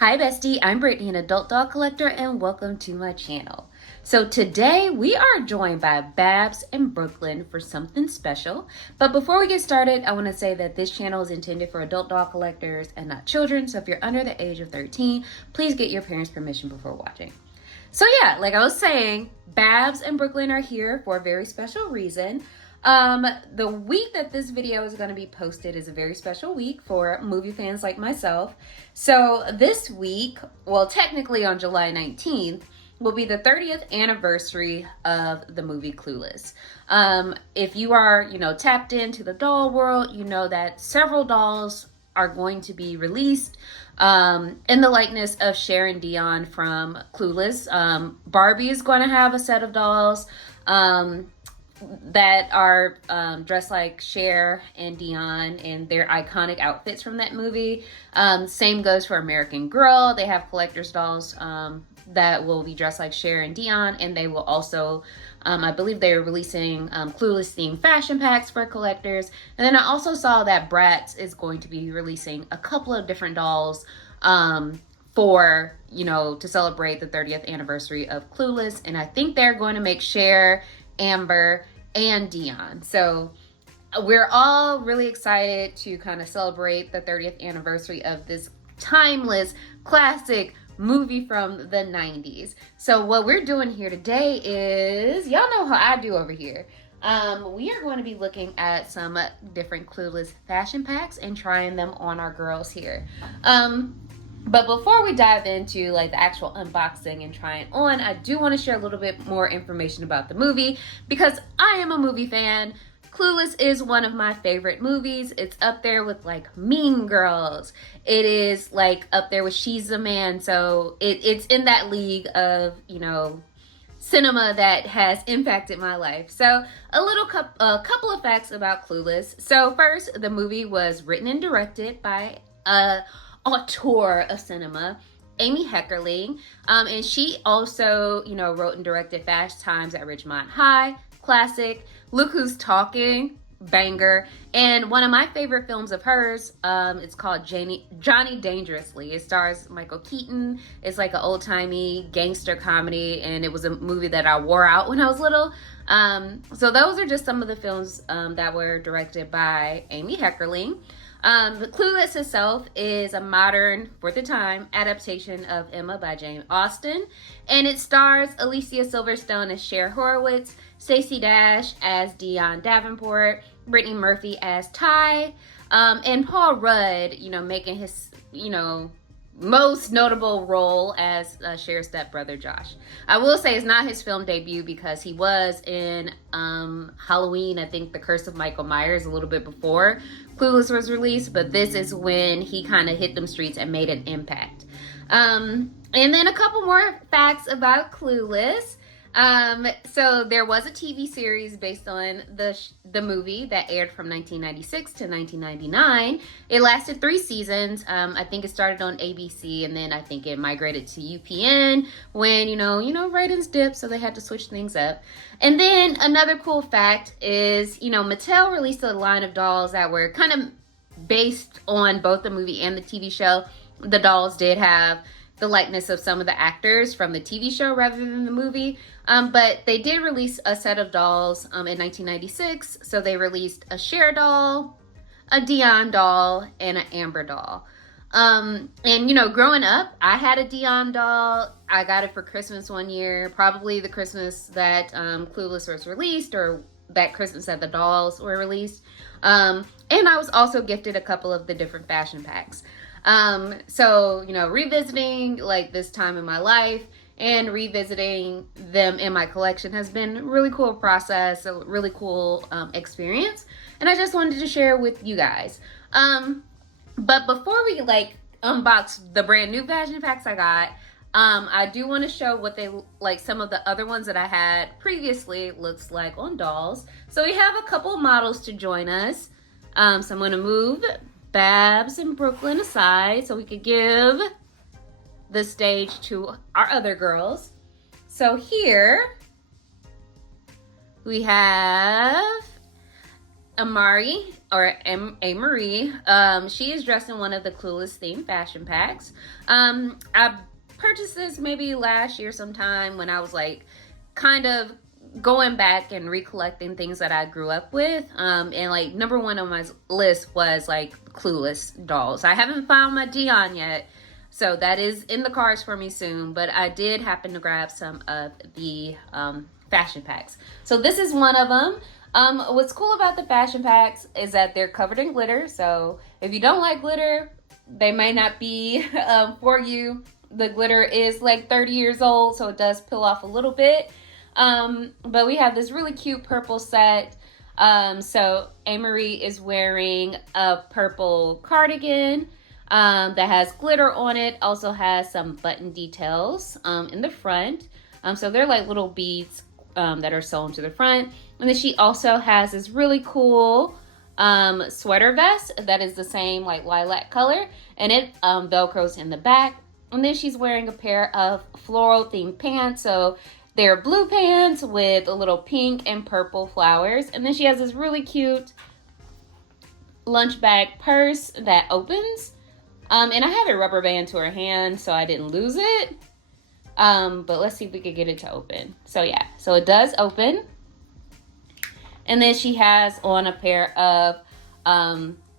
Hi bestie, I'm Brittany, an adult doll collector, and welcome to my channel. So today we are joined by Babs and Brooklyn for something special. But before we get started, I want to say that this channel is intended for adult doll collectors and not children. So if you're under the age of 13, please get your parents' permission before watching. So yeah, like I was saying, Babs and Brooklyn are here for a very special reason. The week that this video is going to be posted is a very special week for movie fans like myself. So this week, well, technically on July 19th, will be the 30th anniversary of the movie Clueless. If you are, tapped into the doll world, you know that several dolls are going to be released in the likeness of Cher and Dion from Clueless. Barbie is going to have a set of dolls that are dressed like Cher and Dion and their iconic outfits from that movie. Same goes for American Girl. They have collector's dolls that will be dressed like Cher and Dion, and they will also, I believe they're releasing Clueless themed fashion packs for collectors. And then I also saw that Bratz is going to be releasing a couple of different dolls for, to celebrate the 30th anniversary of Clueless. And I think they're going to make Cher, Amber, and Dion. So we're all really excited to kind of celebrate the 30th anniversary of this timeless classic movie from the 90s. So what we're doing here today is, y'all know how I do over here. We are going to be looking at some different Clueless fashion packs and trying them on our girls here. But before we dive into the actual unboxing and trying on, I do want to share a little bit more information about the movie because I am a movie fan. Clueless is one of my favorite movies. It's up there with Mean Girls. It is up there with She's the Man. So it's in that league of, cinema that has impacted my life. So a couple of facts about Clueless. So first, the movie was written and directed by auteur of cinema, Amy Heckerling, and she also, wrote and directed Fast Times at Ridgemont High, classic, Look Who's Talking, banger, and one of my favorite films of hers, it's called Johnny Dangerously. It stars Michael Keaton. It's like an old-timey gangster comedy, and it was a movie that I wore out when I was little. So those are just some of the films that were directed by Amy Heckerling. Clueless itself is a modern, for the time, adaptation of Emma by Jane Austen, and it stars Alicia Silverstone as Cher Horowitz, Stacey Dash as Dion Davenport, Brittany Murphy as Ty, and Paul Rudd, making his, most notable role as Cher's stepbrother Josh. I will say it's not his film debut because he was in Halloween, I think The Curse of Michael Myers, a little bit before Clueless was released, but this is when he kind of hit them streets and made an impact. And then a couple more facts about Clueless. So there was a TV series based on the movie that aired from 1996 to 1999. It lasted 3 seasons. I think it started on ABC, and then I think it migrated to UPN when, ratings dipped, so they had to switch things up. And then another cool fact is, Mattel released a line of dolls that were kind of based on both the movie and the TV show. The dolls did have the likeness of some of the actors from the TV show rather than the movie. But they did release a set of dolls in 1996. So they released a Cher doll, a Dion doll, and an Amber doll. And, growing up, I had a Dion doll. I got it for Christmas one year, probably the Christmas that Clueless was released, or that Christmas that the dolls were released. And I was also gifted a couple of the different fashion packs. So, revisiting this time in my life and revisiting them in my collection has been a really cool process, a really cool experience. And I just wanted to share with you guys. But before we unbox the brand new fashion packs I got, I do want to show what they some of the other ones that I had previously looks like on dolls. So we have a couple models to join us. So I'm going to move Babs and Brooklyn aside so we could give the stage to our other girls. So here we have Amari, or Marie. She is dressed in one of the Clueless themed fashion packs. I purchased this maybe last year sometime when I was like kind of going back and recollecting things that I grew up with. And like number one on my list was like Clueless dolls. I haven't found my Dion yet, so that is in the cards for me soon, but I did happen to grab some of the fashion packs. So this is one of them. What's cool about the fashion packs is that they're covered in glitter. So if you don't like glitter, they may not be for you. The glitter is like 30 years old, so it does peel off a little bit. But we have this really cute purple set. So Amory is wearing a purple cardigan that has glitter on it. Also has some button details in the front. So they're like little beads that are sewn to the front. And then she also has this really cool sweater vest that is the same like lilac color, and it velcros in the back. And then she's wearing a pair of floral themed pants. So they're blue pants with a little pink and purple flowers. And then she has this really cute lunch bag purse that opens. And I have a rubber band to her hand, so I didn't lose it. But let's see if we could get it to open. So yeah, so it does open. And then she has on a pair of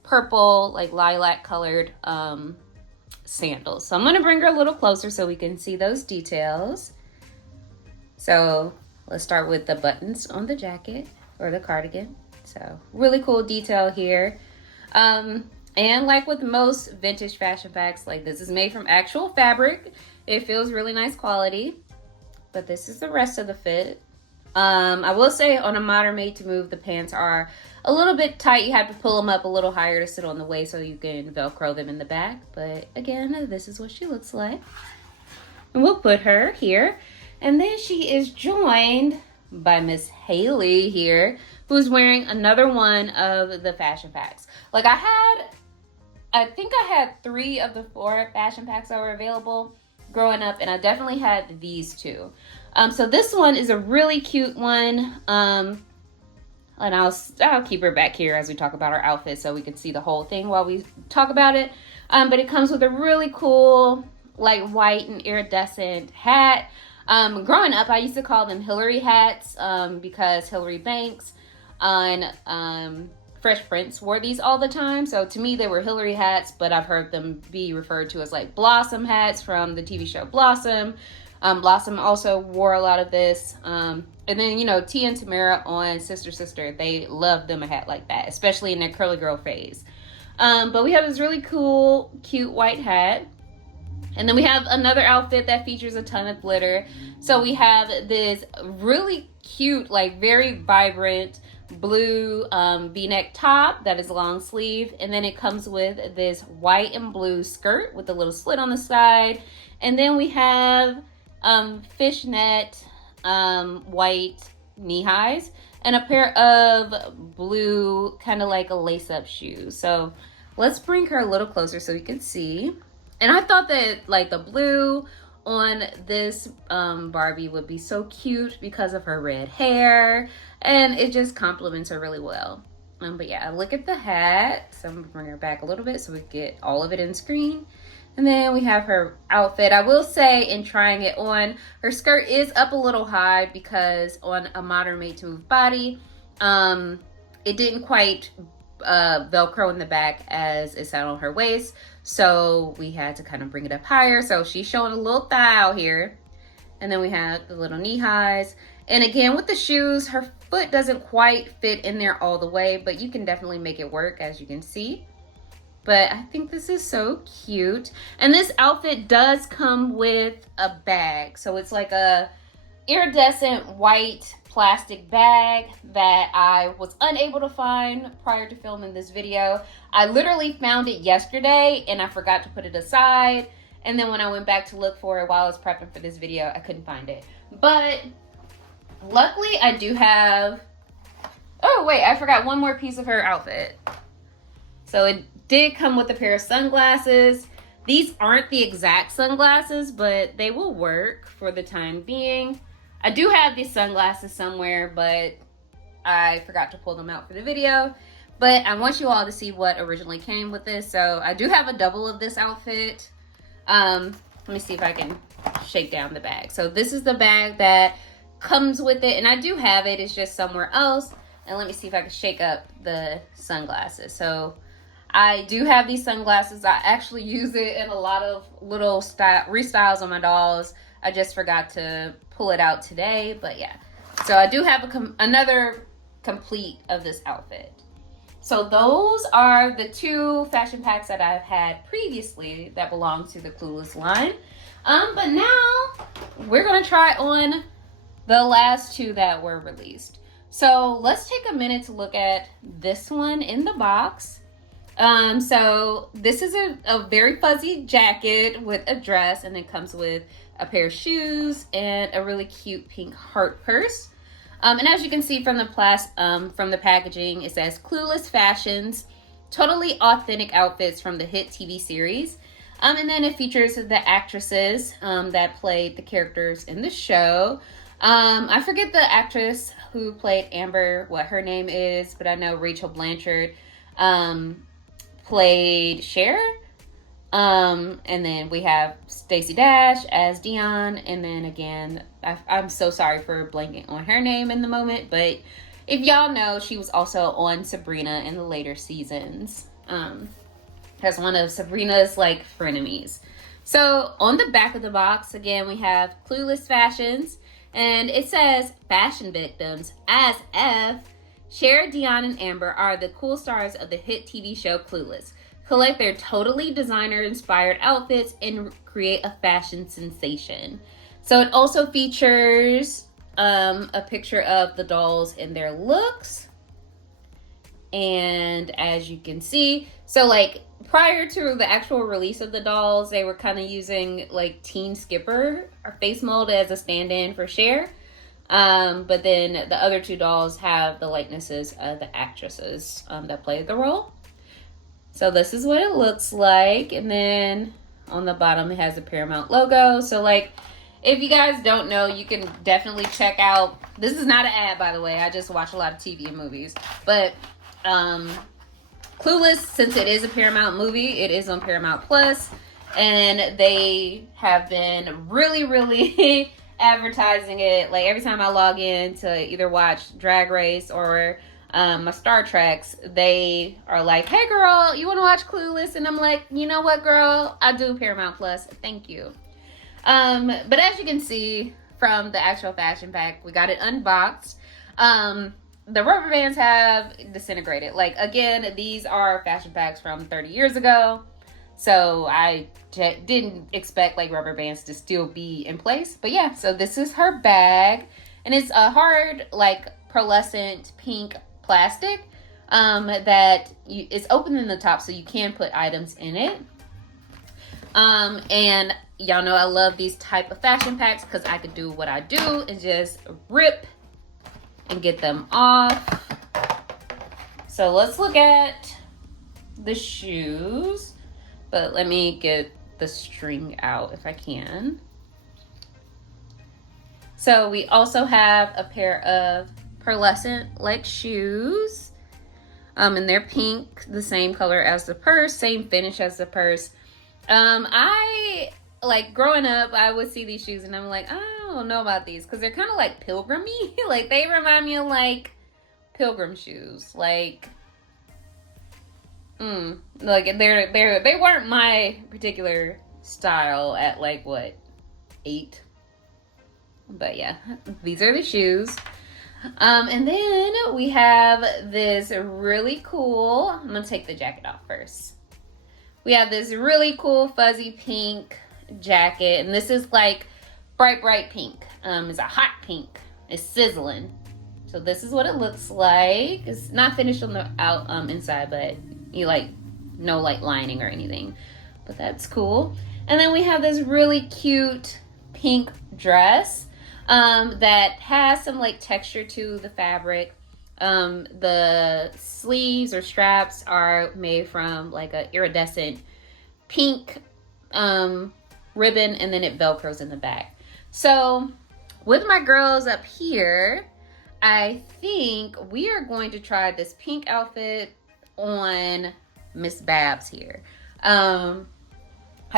purple, like lilac colored sandals. So I'm going to bring her a little closer so we can see those details. So let's start with the buttons on the jacket or the cardigan. So really cool detail here. And like with most vintage fashion packs, like this is made from actual fabric. It feels really nice quality. But this is the rest of the fit. I will say on a modern made to move, the pants are a little bit tight. You have to pull them up a little higher to sit on the waist so you can Velcro them in the back. But again, this is what she looks like. And we'll put her here. And then she is joined by Miss Haley here, who's wearing another one of the fashion packs. Like I think I had 3 of the 4 fashion packs that were available growing up, and I definitely had these 2. So this one is a really cute one. And I'll keep her back here as we talk about our outfit so we can see the whole thing while we talk about it. But it comes with a really cool, like white and iridescent hat. Growing up, I used to call them Hillary hats because Hillary Banks and Fresh Prince wore these all the time. So to me, they were Hillary hats, but I've heard them be referred to as like Blossom hats from the TV show Blossom. Blossom also wore a lot of this. And then, you know, Tia and Tamara on Sister Sister, they love them a hat like that, especially in their curly girl phase. But we have this really cool, cute white hat. And then we have another outfit that features a ton of glitter. So we have this really cute, like very vibrant blue v-neck top that is long sleeve. And then it comes with this white and blue skirt with a little slit on the side. And then we have fishnet white knee highs and a pair of blue kind of like a lace-up shoes. So let's bring her a little closer so we can see. And I thought that like the blue on this Barbie would be so cute because of her red hair, and it just complements her really well. But yeah, look at the hat. So I'm gonna bring her back a little bit so we get all of it in screen. And then we have her outfit. I will say in trying it on, her skirt is up a little high because on a modern made to move body, it didn't quite Velcro in the back as it sat on her waist. So we had to kind of bring it up higher. So she's showing a little thigh out here. And then we have the little knee highs. And again, with the shoes, her foot doesn't quite fit in there all the way, but you can definitely make it work, as you can see. But I think this is so cute. And this outfit does come with a bag. So it's like a iridescent white plastic bag that I was unable to find prior to filming this video. I literally found it yesterday and I forgot to put it aside. And then when I went back to look for it while I was prepping for this video, I couldn't find it. But luckily I do have, oh wait, I forgot one more piece of her outfit. So it did come with a pair of sunglasses. These aren't the exact sunglasses, but they will work for the time being. I do have these sunglasses somewhere, but I forgot to pull them out for the video. But I want you all to see what originally came with this. So I do have a double of this outfit. Let me see if I can shake down the bag. So this is the bag that comes with it, and I do have it. It's just somewhere else. And let me see if I can shake up the sunglasses. So I do have these sunglasses. I actually use it in a lot of little restyles on my dolls. I just forgot to pull it out today, but yeah. So I do have another complete of this outfit. So those are the 2 fashion packs that I've had previously that belong to the Clueless line. But now we're gonna try on the last 2 that were released. So let's take a minute to look at this one in the box. So this is a very fuzzy jacket with a dress, and it comes with a pair of shoes and a really cute pink heart purse. And as you can see from the packaging, it says Clueless Fashions, totally authentic outfits from the hit TV series. And then it features the actresses that played the characters in the show. I forget the actress who played Amber, what her name is, but I know Rachel Blanchard played Cher. And then we have Stacey Dash as Dion, and then again, I'm so sorry for blanking on her name in the moment, but if y'all know, she was also on Sabrina in the later seasons, as one of Sabrina's like frenemies. So on the back of the box, again, we have Clueless Fashions, and it says fashion victims as F. Cher, Dion, and Amber are the cool stars of the hit TV show Clueless. Collect their totally designer-inspired outfits and create a fashion sensation. So it also features a picture of the dolls in their looks. And as you can see, so like prior to the actual release of the dolls, they were kind of using like Teen Skipper or face mold as a stand-in for Cher. But then the other 2 dolls have the likenesses of the actresses that played the role. So this is what it looks like. And then on the bottom, it has the Paramount logo. So like, if you guys don't know, you can definitely check out, this is not an ad, by the way. I just watch a lot of TV and movies. But Clueless, since it is a Paramount movie, it is on Paramount Plus. And they have been really, really advertising it. Like every time I log in to either watch Drag Race or my Star Treks, they are like, hey girl, you want to watch Clueless? And I'm like, you know what, girl, I do Paramount Plus, thank you. But as you can see from the actual fashion pack, we got it unboxed. The rubber bands have disintegrated. Like, again, these are fashion packs from 30 years ago, so I didn't expect like rubber bands to still be in place. But yeah, so this is her bag, and it's a hard like pearlescent pink plastic that is open in the top, so you can put items in it. And y'all know I love these type of fashion packs because I could do what I do and just rip and get them off. So let's look at the shoes, but let me get the string out if I can. So we also have a pair of pearlescent like shoes, and they're pink, the same color as the purse, same finish as the purse. I like growing up, I would see these shoes and I'm like, I don't know about these because they're kind of like pilgrimy. Like they remind me of like pilgrim shoes. Like they weren't my particular style at like what, 8. But yeah, these are the shoes. And then we have this really cool, I'm gonna take the jacket off first. We have this really cool fuzzy pink jacket, and this is like bright pink. It's a hot pink. It's sizzling. So this is what it looks like. It's not finished on the inside, but you like no like lining or anything. But that's cool. And then we have this really cute pink dress that has some like texture to the fabric. The sleeves or straps are made from like a iridescent pink ribbon, and then it velcros in the back. So with my girls up here, I think we are going to try this pink outfit on Miss Babs here. I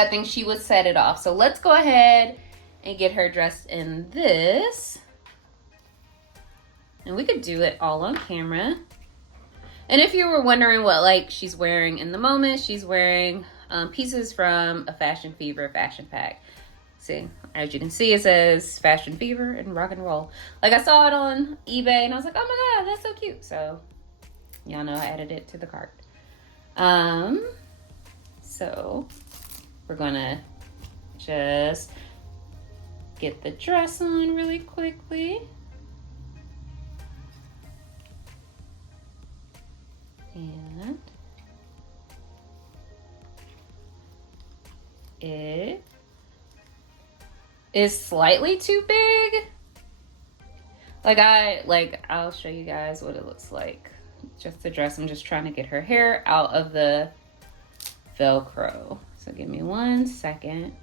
think she would set it off. So let's go ahead and get her dressed in this. And we could do it all on camera. And if you were wondering what like she's wearing in the moment, she's wearing pieces from a Fashion Fever fashion pack. See, as you can see, it says Fashion Fever and Rock and Roll. Like I saw it on eBay and I was like, oh my God, that's so cute. So y'all know I added it to the cart. So we're gonna just get the dress on really quickly. And it is slightly too big. I'll show you guys what it looks like. Just the dress, I'm just trying to get her hair out of the Velcro. So give me 1 second.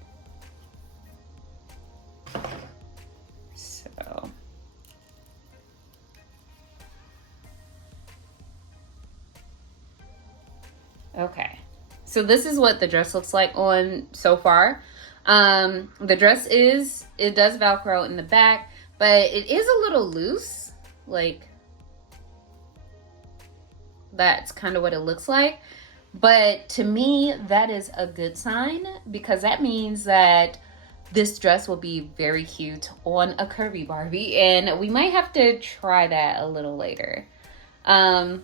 So. Okay. So this is what the dress looks like on so far. The dress it does Velcro in the back, but it is a little loose. Like, that's kind of what it looks like. But to me, that is a good sign because that means that this dress will be very cute on a curvy Barbie, and we might have to try that a little later. But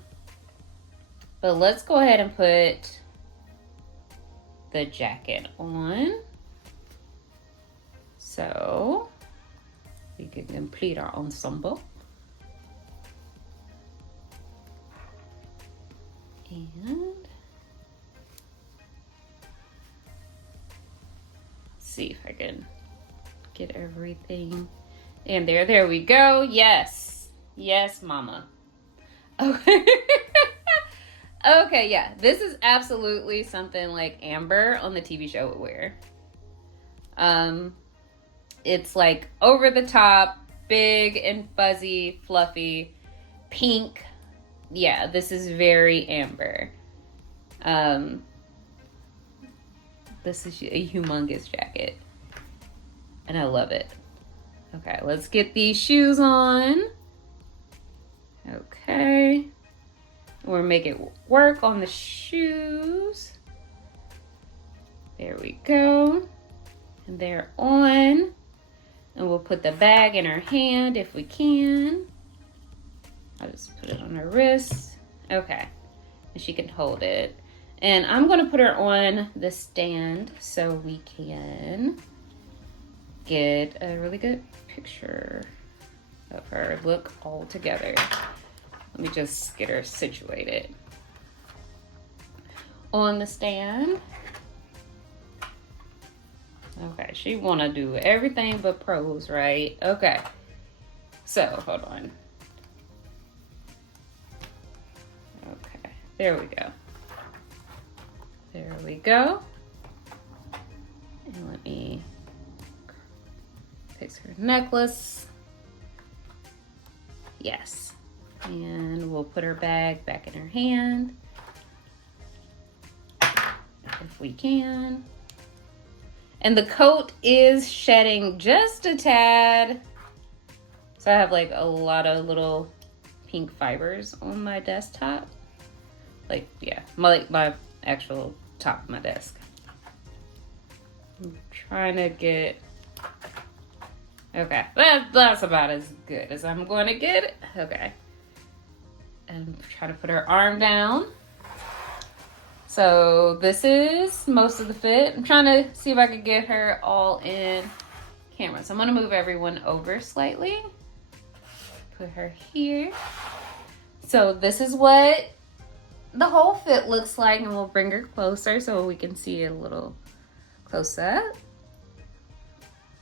let's go ahead and put the jacket on so we can complete our ensemble. And see if I can get everything in there. There we go. Yes. Yes, mama. Okay. Okay, yeah. This is absolutely something like Amber on the TV show would wear. It's like over the top, big and fuzzy, fluffy, pink. Yeah, this is very Amber. This is a humongous jacket. And I love it. Okay, let's get these shoes on. Okay. We'll make it work on the shoes. There we go. And they're on. And we'll put the bag in her hand if we can. I'll just put it on her wrist. Okay. And she can hold it. And I'm going to put her on the stand so we can get a really good picture of her look all together. Let me just get her situated on the stand. Okay, she want to do everything but pros, right? Okay. So, hold on. Okay, there we go. There we go. And let me fix her necklace. Yes. And we'll put her bag back in her hand. If we can. And the coat is shedding just a tad. So I have like a lot of little pink fibers on my desktop. Like, yeah, my actual top of my desk. I'm trying to get, okay, that's about as good as I'm going to get it. Okay. And try to put her arm down. So this is most of the fit. I'm trying to see if I could get her all in camera. So I'm gonna move everyone over slightly. Put her here. So this is what the whole fit looks like, and we'll bring her closer so we can see it a little close up.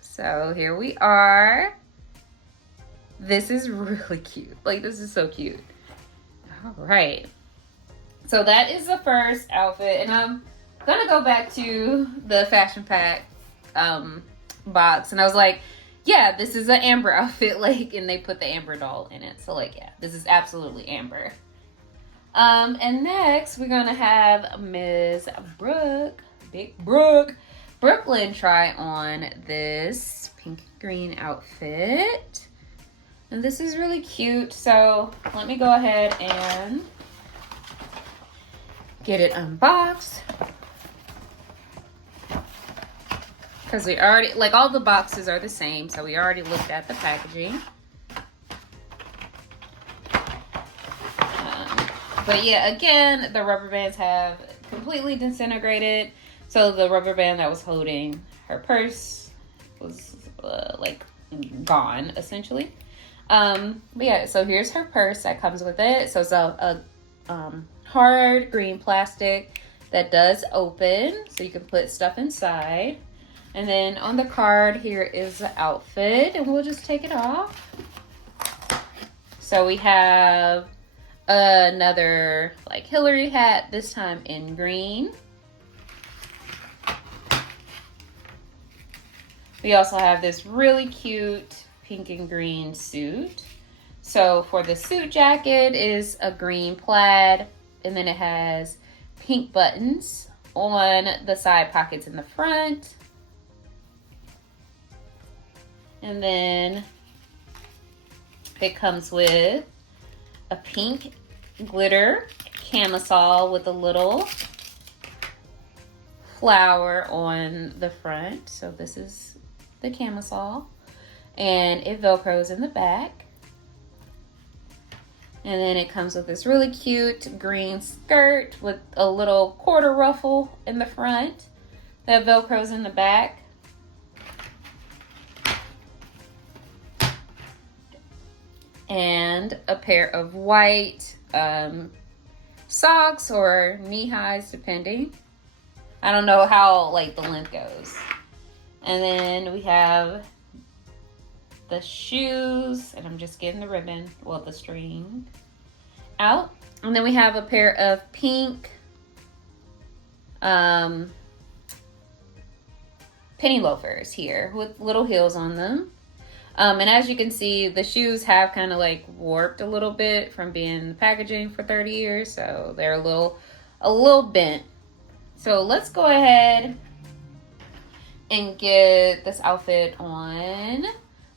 So here we are. This is really cute. Like, this is so cute. All right. So that is the first outfit, and I'm gonna go back to the fashion pack box, and I was like, yeah, this is an Amber outfit, like, and they put the Amber doll in it. So like, yeah, this is absolutely Amber. And next we're gonna have Ms. Big Brooke, Brooklyn try on this pink green outfit. And this is really cute. So let me go ahead and get it unboxed. Because we already, like, all the boxes are the same, so we already looked at the packaging. But yeah, again, the rubber bands have completely disintegrated. So the rubber band that was holding her purse was like gone, essentially. But yeah, so here's her purse that comes with it. So it's a hard green plastic that does open, so you can put stuff inside. And then on the card here is the outfit, and we'll just take it off. So we have another like Hillary hat, this time in green. We also have this really cute pink and green suit. So for the suit jacket is a green plaid, and then it has pink buttons on the side pockets in the front. And then it comes with a pink glitter camisole with a little flower on the front. So this is the camisole. And it velcros in the back. And then it comes with this really cute green skirt with a little quarter ruffle in the front that velcros in the back. And a pair of white socks or knee highs, depending. I don't know how like the length goes. And then we have the shoes, and I'm just getting the ribbon, well, the string out. And then we have a pair of pink penny loafers here with little heels on them. And as you can see, the shoes have kind of like warped a little bit from being in the packaging for 30 years. So they're a little bent. So let's go ahead and get this outfit on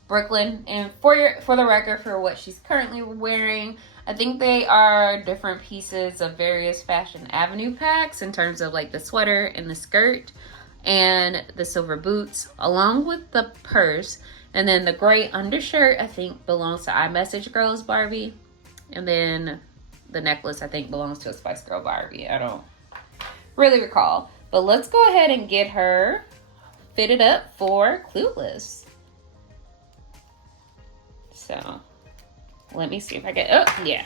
Brooklyn. And for the record, for what she's currently wearing, I think they are different pieces of various Fashion Avenue packs in terms of like the sweater and the skirt and the silver boots, along with the purse. And then the gray undershirt, I think, belongs to iMessage Girls Barbie. And then the necklace, I think, belongs to a Spice Girl Barbie. I don't really recall. But let's go ahead and get her fitted up for Clueless. So, let me see if I get... Oh, yeah.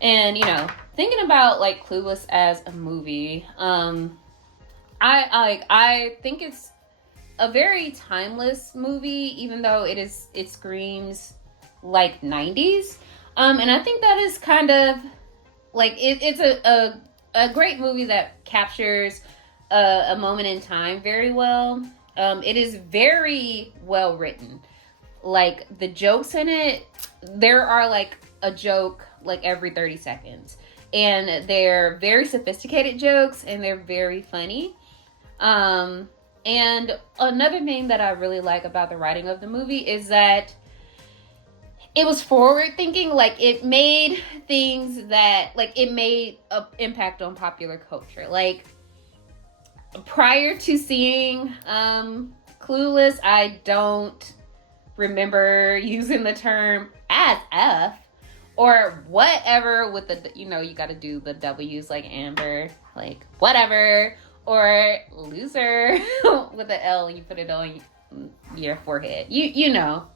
And, you know, thinking about, like, Clueless as a movie, I think it's a very timeless movie, even though it screams like 90s. And I think that is kind of like it's a great movie that captures a moment in time very well. It is very well written. Like the jokes in it, there are like a joke like every 30 seconds, and they're very sophisticated jokes, and they're very funny. And another thing that I really like about the writing of the movie is that it was forward thinking. Like it made things that, like, it made an impact on popular culture. Like prior to seeing Clueless, I don't remember using the term as F or whatever with the, you know, you got to do the W's like Amber, like whatever. Or loser with an L, you put it on your forehead. You know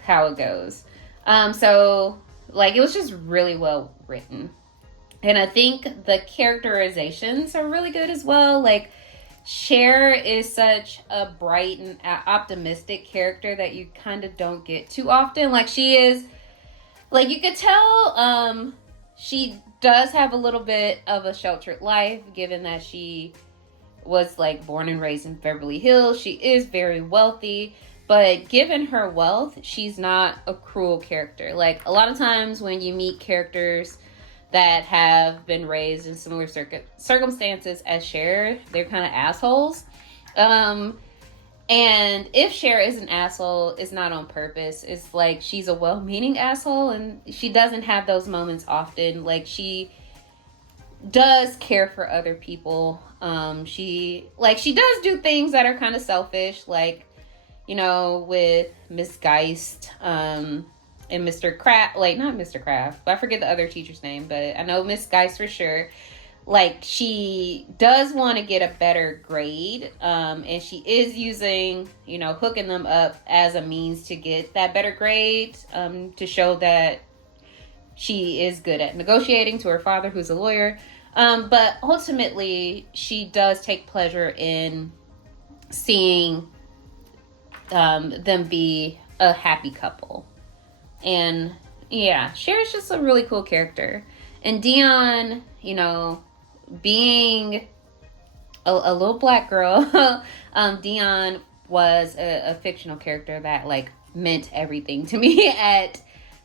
how it goes. So like it was just really well written. And I think the characterizations are really good as well. Like Cher is such a bright and optimistic character that you kind of don't get too often. Like she is, like you could tell she does have a little bit of a sheltered life, given that she was like born and raised in Beverly Hills. She is very wealthy, but given her wealth, she's not a cruel character. Like, a lot of times when you meet characters that have been raised in similar circumstances as Cher, they're kind of assholes. And if Cher is an asshole, it's not on purpose. It's like she's a well-meaning asshole, and she doesn't have those moments often. Like, she does care for other people. She does do things that are kind of selfish, like, you know, with Miss Geist, and Mr. Kraft, like, not Mr. Kraft, but I forget the other teacher's name, but I know Miss Geist for sure. Like, she does want to get a better grade, and she is using, you know, hooking them up as a means to get that better grade, to show that she is good at negotiating to her father, who's a lawyer. But ultimately, she does take pleasure in seeing them be a happy couple. And yeah, Cher's just a really cool character. And Dion, you know, being a little black girl, Dion was a fictional character that, like, meant everything to me at,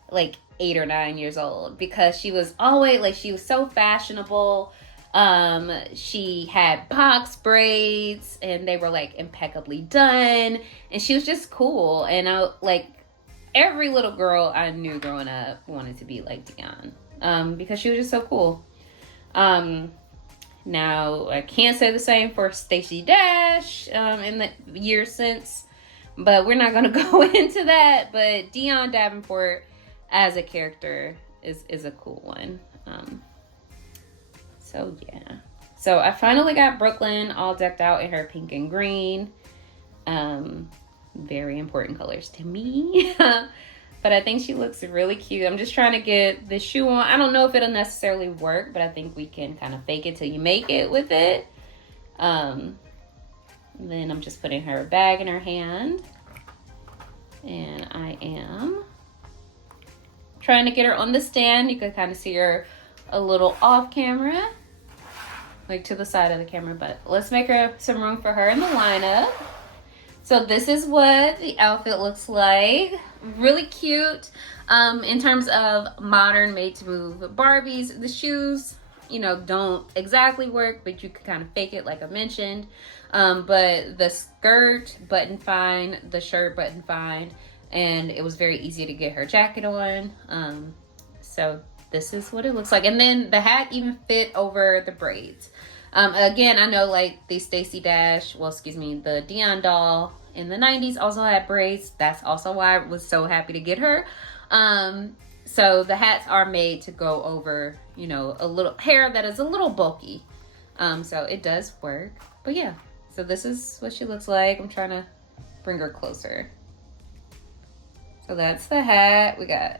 like, 8 or 9 years old, because she was always, like, she was so fashionable. She had box braids, and they were, like, impeccably done, and she was just cool. And every little girl I knew growing up wanted to be like Dion, because she was just so cool. Now, I can't say the same for Stacey Dash in the years since, but we're not going to go into that. But Dion Davenport as a character is a cool one. So, yeah. So, I finally got Brooklyn all decked out in her pink and green. Very important colors to me. But I think she looks really cute. I'm just trying to get the shoe on. I don't know if it'll necessarily work, but I think we can kind of fake it till you make it with it. Then I'm just putting her bag in her hand. And I am trying to get her on the stand. You can kind of see her a little off camera, like to the side of the camera, but let's make her some room for her in the lineup. So this is what the outfit looks like. Really cute. In terms of modern made-to-move Barbies, the shoes, you know, don't exactly work, but you can kind of fake it like I mentioned. But the skirt buttoned fine, the shirt buttoned fine, and it was very easy to get her jacket on. So this is what it looks like. And then the hat even fit over the braids. Again, I know, like, the the Dion doll in the 90s also had braids. That's also why I was so happy to get her. So the hats are made to go over, you know, a little hair that is a little bulky. So it does work. But yeah, so this is what she looks like. I'm trying to bring her closer. So that's the hat. We got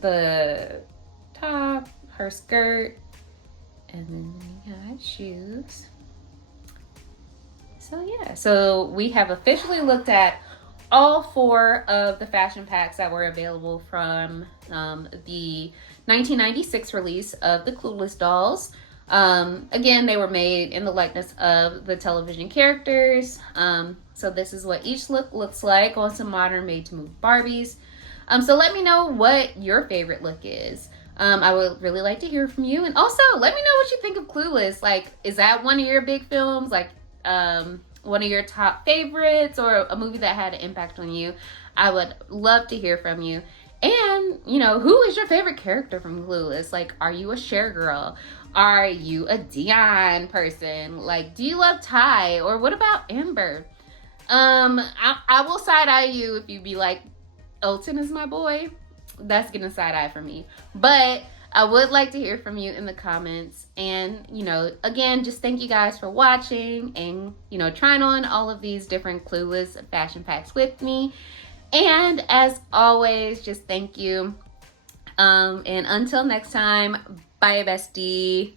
the top, her skirt, and then we got shoes. So yeah, so we have officially looked at all 4 of the fashion packs that were available from the 1996 release of the Clueless dolls. Again, they were made in the likeness of the television characters. So this is what each look looks like on some modern made-to-move Barbies. So let me know what your favorite look is. I would really like to hear from you. And also, let me know what you think of Clueless. Like, is that one of your big films? Like, one of your top favorites, or a movie that had an impact on you? I would love to hear from you. And, you know, who is your favorite character from Clueless? Like, are you a Cher girl? Are you a Dion person? Like, do you love Ty? Or what about Amber? I will side-eye you if you be like, Elton is my boy. That's getting a side-eye from me. But I would like to hear from you in the comments. And, you know, again, just thank you guys for watching and, you know, trying on all of these different Clueless fashion packs with me. And as always, just thank you. And until next time, bye, bestie.